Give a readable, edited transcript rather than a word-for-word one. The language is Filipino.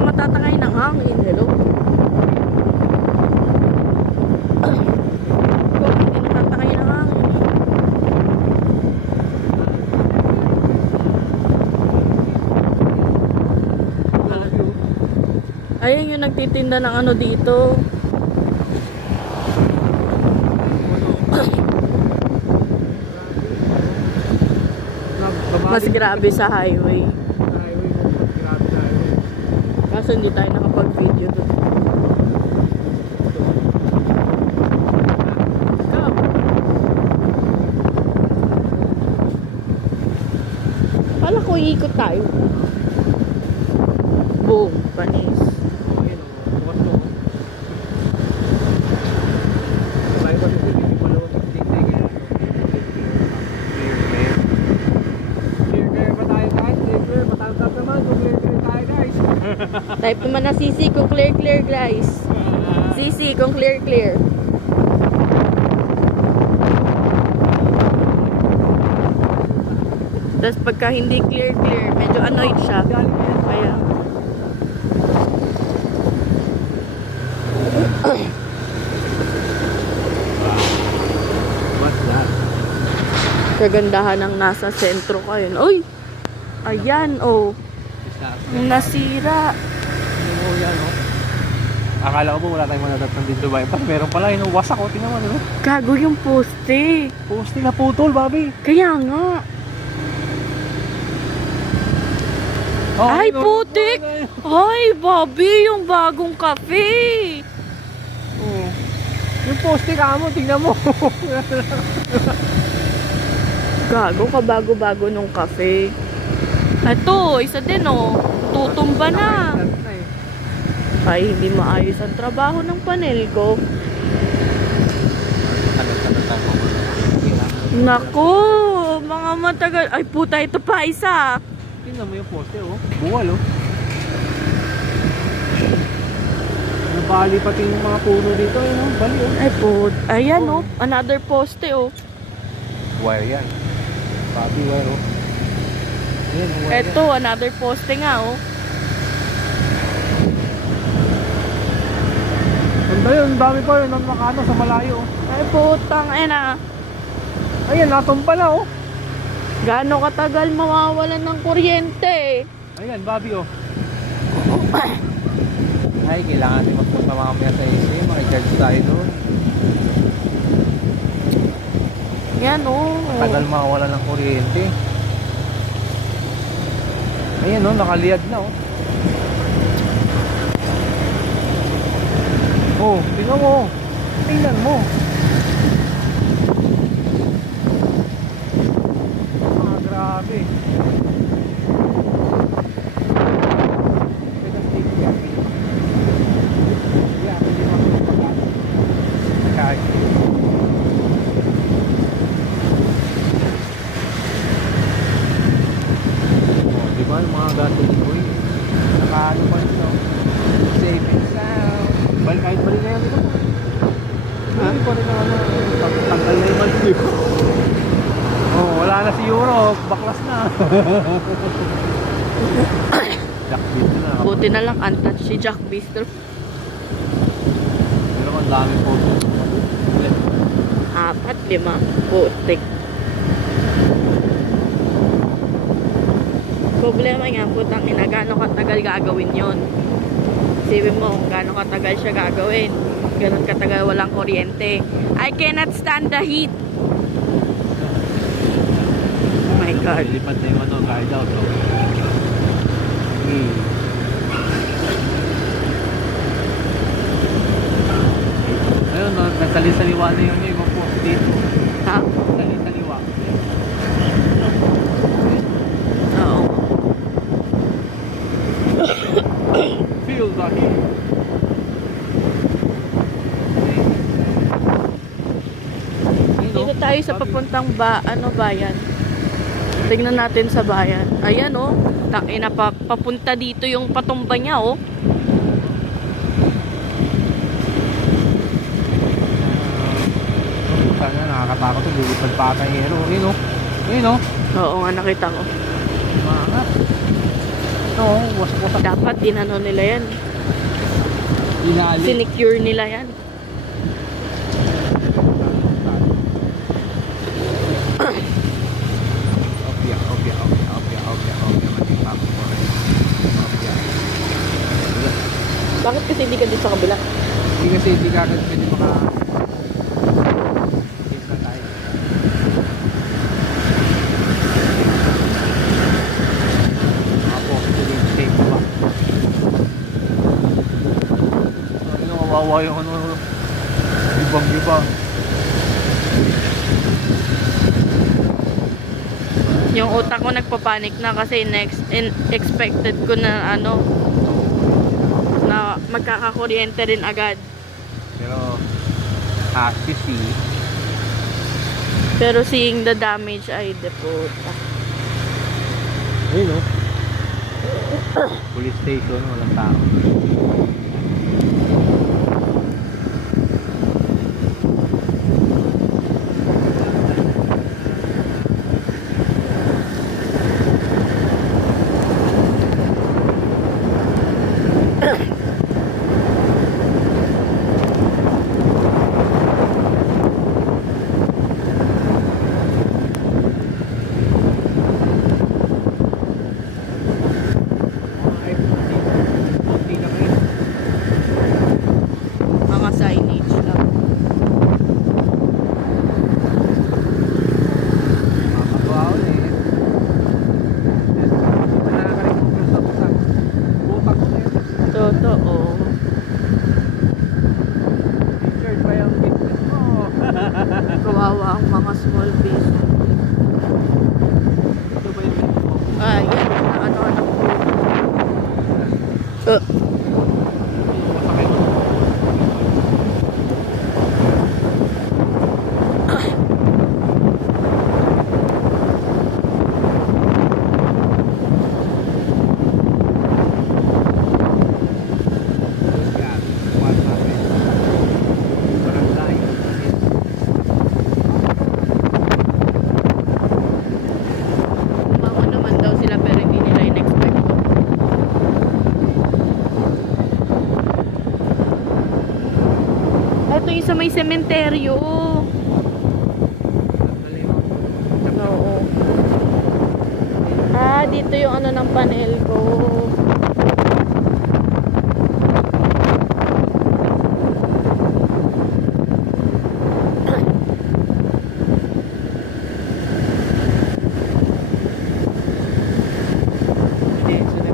na matatangay ng hangin. Hello? Hindi matatangay ng hangin. Ayun yung nagtitinda ng ano dito. Mas grabe sa highway. Kaso hindi tayo nakapag-video doon. Kala ko iikot tayo. Boom, panis. Type naman na CC kung clear guys. CC kung clear. Tapos pagka hindi clear, medyo annoyed siya. Kaya What's that? kagandahan ng nasa sentro kayo. Uy! Ayan, oh. Nasira. Oo, yan, oh. Akala ko po wala tayong manadatang dito ba? Meron pala, yun, wasak, oh. Tingnan mo, ano? Gago yung poste. Poste na putol, Bobby. Kaya nga. Oh, Ay, yun, oh. putik! Ay, Bobby, yung bagong kape. Oh. Yung poste ka mo, tingnan mo. Gago, kabago-bago nung kape. Ito, isa din, oh. Tutumba na. Ay, hindi maayos ang trabaho ng panel ko. Naku, mga matagal. Ay, puta, ito pa isa. Tingnan mo yung poste, oh. Buwal, oh. Nabali pati yung mga puno dito, yun, oh. Bali, oh. Ay, put. Ayan, oh. Another poste, oh. Wire yan. Bobby wire, oh. Ayan, wire yan. Ito, another poste nga, oh. Ganda yun, dami pa yun, ang makano sa malayo, oh. Ay, putang, ina. Ayan, natumpa na, oh. Gaano katagal mawawalan ng kuryente? Ayan, Bobby, oh. Ay, kailangan natin magpunta mamaya sa AC, makicharge tayo doon. Yan, oh. Tagal mawala ng kuryente. Ayan, oh, nakaliyad na, oh. Oh, tingnan mo. Tingnan mo. Ah, grabe. Diba yung mga gasoline ko eh. Nakaano pa ito. Safe and sound. Kahit balik na yan dito. Hindi pa rin naman tanggal na yung mali ko. Oh, wala na si Euro. Baklas na. Jack Beast na. Buti na lang untouched si Jack Beast. Pero ang dami po. 4, 5. Putik. Problema nga, putang ina, gaano katagal gagawin yon. Isipin mo kung gaano katagal siya gagawin. Ganon katagal walang kuryente. I cannot stand the heat. Oh my God. Lilipat na yung ano, guide out. Oh. Ayun, no, nasali-saliwa na yung ibang post dito. Ha? Sali-saliwa. Oo. Feel the heat. Dito tayo sa papuntang bayan. Tingnan natin sa bayan. Ayan, oh. Takina, papunta dito yung patumba niya, oh. Sana nakakatakot yung lilipad pa ata yung hero. Ayun, oh. Ayun, oh. Oo nga, nakita ko. Maangat. Oo, wasak-wasak. Dapat inano nila yan. Inali. Sinecure nila yan. Bakit kasi hindi ka dito sa kabila? Hindi kasi hindi ka agad pwede Safe na tayo. Ako, safe ba? Ano, kawawa yung ano, ibang-ibang. Yung utak ko nagpapanik na kasi expected ko na ano, na magkakakuryente rin agad. Pero, as you see, Pero seeing the damage ay deputa. ayun o. Police station, walang tao. Mga signage lang. Makakagawa ulit. Nakaka-recover sa butak. Butak ko na yun. Totoo. Injured pa yung business mo. Kawawa ang mga small business. Ito ba yung business mo? Ah, yan. Ano-ano po. Masakit. Umango naman daw sila pero hindi nila in-expect ko. Ito yung sa may sementeryo. Oo. Ah, dito yung ano ng panel ko. Hindi,